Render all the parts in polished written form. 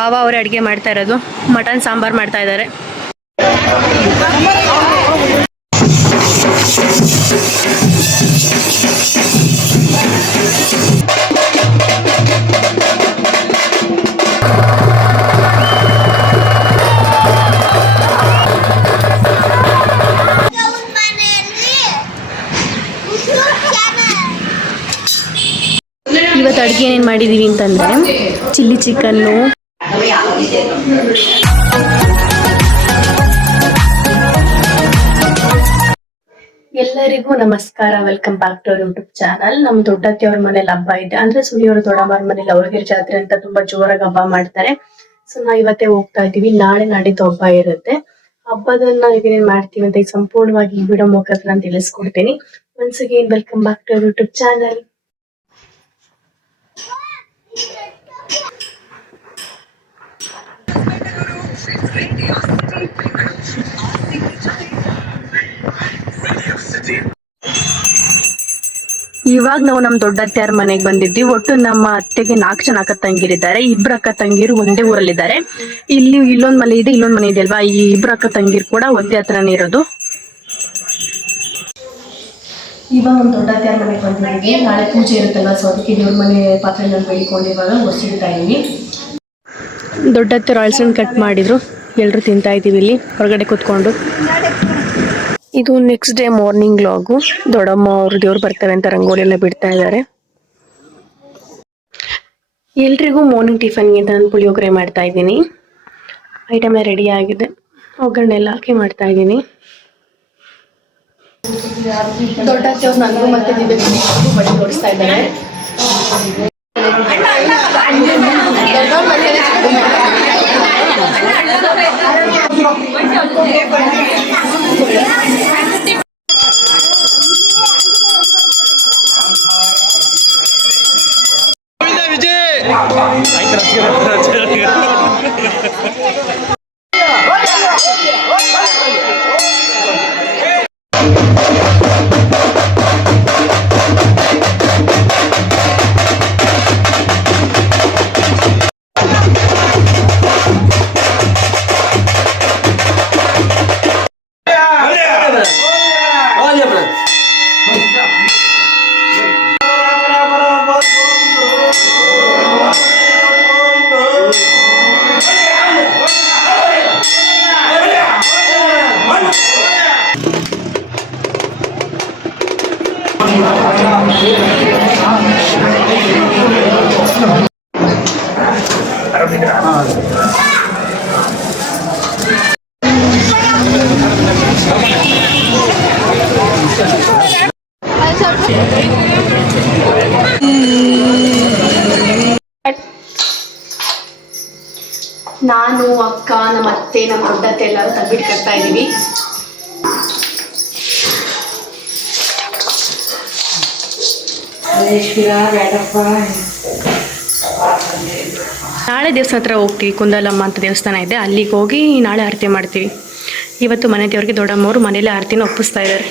ಬಾವ ಅವರು ಅಡಿಗೆ ಮಾಡ್ತಾ ಇರೋದು ಮಟನ್ ಸಾಂಬಾರ್ ಮಾಡ್ತಾ ಇದ್ದಾರೆ. ಇವತ್ತು ಅಡುಗೆ ಏನೇನು ಮಾಡಿದ್ದೀವಿ ಅಂತಂದರೆ ಚಿಲ್ಲಿ ಚಿಕನ್ನು, ಎಲ್ಲರಿಗೂ ನಮಸ್ಕಾರ. Welcome back to our YouTube channel. ನಮ್ಮ ದೊಡ್ಡತ್ತೆಯವ್ರ ಮನೇಲಿ ಹಬ್ಬ ಇದೆ, ಅಂದ್ರೆ ಸುಳಿಯವ್ರ ದೊಡ್ಡಮ್ಮರ ಮನೇಲಿ ಅವರಿಗೆ ಜಾತ್ರೆ ಅಂತ ತುಂಬಾ ಜೋರಾಗಿ ಹಬ್ಬ ಮಾಡ್ತಾರೆ. ಸೊ ನಾವು ಇವತ್ತೇ ಹೋಗ್ತಾ ಇದ್ದೀವಿ. ನಾಳೆ ನಾಡಿದ್ದು ಹಬ್ಬ ಇರುತ್ತೆ. ಹಬ್ಬದನ್ನ ನಾವೇನೇನ್ ಮಾಡ್ತೀವಿ ಅಂತ ಸಂಪೂರ್ಣವಾಗಿ ಈ ವಿಡಿಯೋ ಮುಖಾಂತರ ನಾನು ತಿಳಿಸ್ಕೊಡ್ತೀನಿ. Once again welcome back to our YouTube channel. ಇವಾಗ ನಾವು ನಮ್ಮ ದೊಡ್ಡ ಅತ್ತೆಯರ ಮನೆಗೆ ಬಂದಿದ್ವಿ. ಒಟ್ಟು ನಮ್ಮ ಅತ್ತೆಗೆ 4 ಜನ ಅಕ್ಕ ತಂಗಿರಿದ್ದಾರೆ. 2 ಅಕ್ಕ ತಂಗಿರು ಒಂದೇ ಊರಲ್ಲಿದ್ದಾರೆ. ಇಲ್ಲೊಂದ್ ಮನೆ ಇದೆ, ಇಲ್ಲೊಂದ್ ಮನೆ ಇದೆ ಅಲ್ವಾ, ಈ 2 ಅಕ್ಕ ತಂಗಿರು ಕೂಡ ಒಂದೇ ಹತ್ರನೇ ಇರೋದು. ಇವಾಗ ನಮ್ಮ ದೊಡ್ಡ ಅತ್ತೆಯರ ಮನೆಗೆ ಬಂದಿದ್ವಿ. ನಾಳೆ ಪೂಜೆ ಇರುತ್ತಲ್ಲ, ಸೊ ಅದಕ್ಕೆ ದೇವ್ರ ಮನೆ ಪಾತ್ರೆಗಳನ್ನ ಬೆಳಿಕೊಂಡು ಇವಾಗ ಒಸಿಡ್ತಾ ಇದೀವಿ. ದೊಡ್ಡ ಅತ್ತೆಯರು ಅಳಸಣ್ಣ ಕಟ್ ಮಾಡಿದ್ರು, ಎಲ್ಲರೂ ತಿಂತಾ ಇದೀವಿ ಇಲ್ಲಿ ಹೊರಗಡೆ ಕೂತ್ಕೊಂಡು. ಇದು ನೆಕ್ಸ್ಟ್ ಡೇ ಮಾರ್ನಿಂಗ್ ಲಾಗು. ದೊಡ್ಡಮ್ಮ ಅವರು ದೇವ್ರು ಬರ್ತವೆ ಅಂತ ರಂಗೋಲಿ ಎಲ್ಲ ಬಿಡ್ತಾ ಇದ್ದಾರೆ. ಎಲ್ರಿಗೂ ಮಾರ್ನಿಂಗ್ ಟಿಫನ್ಗೆ ಅಂತ ನಾನು ಪುಳಿಯೋಗರೆ ಮಾಡ್ತಾ ಇದ್ದೀನಿ. ಐಟಮ್ ಎಲ್ಲ ರೆಡಿ ಆಗಿದೆ, ಒಗ್ಗರಣೆ ಎಲ್ಲ ಹಾಕಿ ಮಾಡ್ತಾ ಇದ್ದೀನಿ. ದೊಡ್ಡ ಅತ್ತೆಯವ್ರು ನನಗೂ ಮತ್ತೆ ದಿವ್ಯಕ್ಕೂ ಬಡಿ ಓಡಿಸ್ತಾ ಇದ್ದಾರೆ. ನಾನು, ಅಕ್ಕ, ನಮ್ಮ ಅತ್ತೆ, ನಮ್ಮ ದೊಡ್ಡತ್ತೆ ಎಲ್ಲರೂ ತಂಬಿಟ್ಟು ಕಟ್ತಾ ಇದ್ದೀವಿ. ನಾಳೆ ದೇವಸ್ಥಾನ ಹತ್ರ ಹೋಗ್ತೀವಿ. ಕುಂದಲಮ್ಮ ಅಂತ ದೇವಸ್ಥಾನ ಇದೆ, ಅಲ್ಲಿಗೆ ಹೋಗಿ ನಾಳೆ ಆರತಿ ಮಾಡ್ತೀವಿ. ಇವತ್ತು ಮನೆ ದೇವ್ರಿಗೆ ದೊಡ್ಡಮ್ಮವರು ಮನೇಲಿ ಆರತಿನ ಒಪ್ಪಿಸ್ತಾ ಇದ್ದಾರೆ.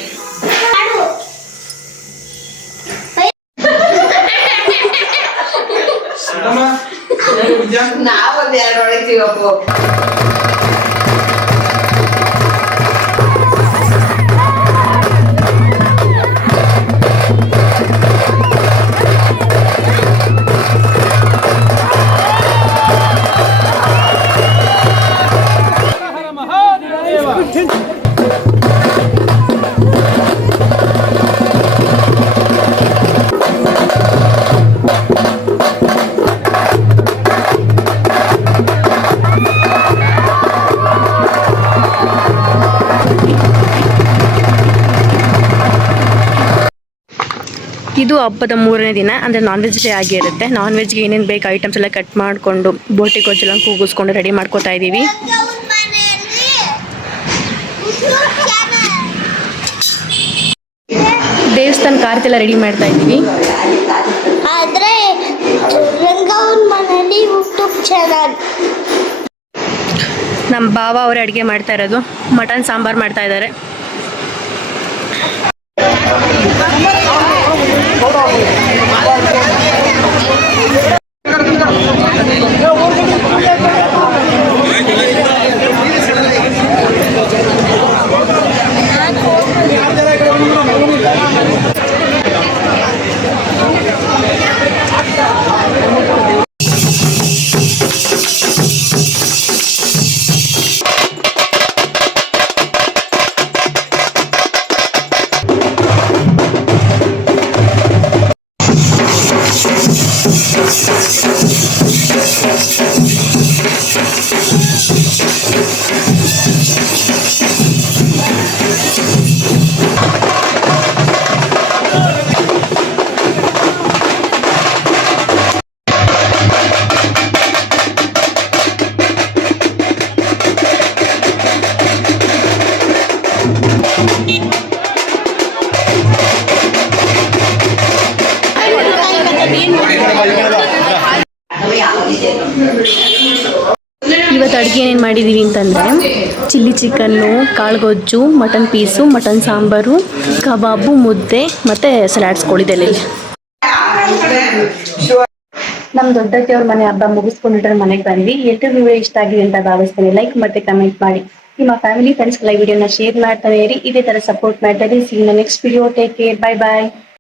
ಇದು ಹಬ್ಬದ 3ನೇ ದಿನ, ಅಂದರೆ ನಾನ್ ವೆಜ್ ಡೇ ಆಗಿರುತ್ತೆ. ನಾನ್ ವೆಜ್ಗೆ ಏನೇನು ಬೇಕು ಐಟಮ್ಸ್ ಎಲ್ಲ ಕಟ್ ಮಾಡಿಕೊಂಡು ಬೋಟಿ ಗೊಜ್ಜೆಲ್ಲ ಕೂಗಿಸ್ಕೊಂಡು ರೆಡಿ ಮಾಡ್ಕೋತಾ ಇದ್ದೀವಿ. ದೇವಸ್ಥಾನ ಕಾರ್ತೆಲ್ಲ ರೆಡಿ ಮಾಡ್ತಾ ಇದ್ದೀವಿ. ನಮ್ಮ ಬಾವ ಅವರೇ ಅಡುಗೆ ಮಾಡ್ತಾ ಇರೋದು. ಮಟನ್ ಸಾಂಬಾರು ಮಾಡ್ತಾ ಇದ್ದಾರೆ. ಇವತ್ತು ಅಡುಗೆ ಏನೇನು ಮಾಡಿದ್ದೀವಿ ಅಂತಂದರೆ ಚಿಲ್ಲಿ ಚಿಕನ್ನು, ಕಾಳುಗೊಜ್ಜು, ಮಟನ್ ಪೀಸು, ಮಟನ್ ಸಾಂಬಾರು, ಕಬಾಬು, ಮುದ್ದೆ ಮತ್ತು ಸಲಾಡ್ಸ್ ಕೊಳಿದಲ್ಲಿ. ನಮ್ಮ ದೊಡ್ಡತ್ತಿಯವ್ರ ಮನೆ ಹಬ್ಬ ಮುಗಿಸ್ಕೊಂಡಿದ್ರೆ ಮನೆಗೆ ಬಂದ್ವಿ. ಎಲ್ರಿಗೂ ವಿಡಿಯೋ ಇಷ್ಟ ಆಗಿದೆ ಅಂತ ಭಾವಿಸ್ತೀನಿ. ಲೈಕ್ ಮತ್ತು ಕಮೆಂಟ್ ಮಾಡಿ. ನಿಮ್ಮ ಫ್ಯಾಮಿಲಿ ಫ್ರೆಂಡ್ಸ್ಗಳ ವಿಡಿಯೋನ ಶೇರ್ ಮಾಡ್ತಾನೆ ಇರಿ. ಇದೇ ಥರ ಸಪೋರ್ಟ್ ಮಾಡ್ತಾ ಇರಿ. See in the next video. Take care. Bye bye.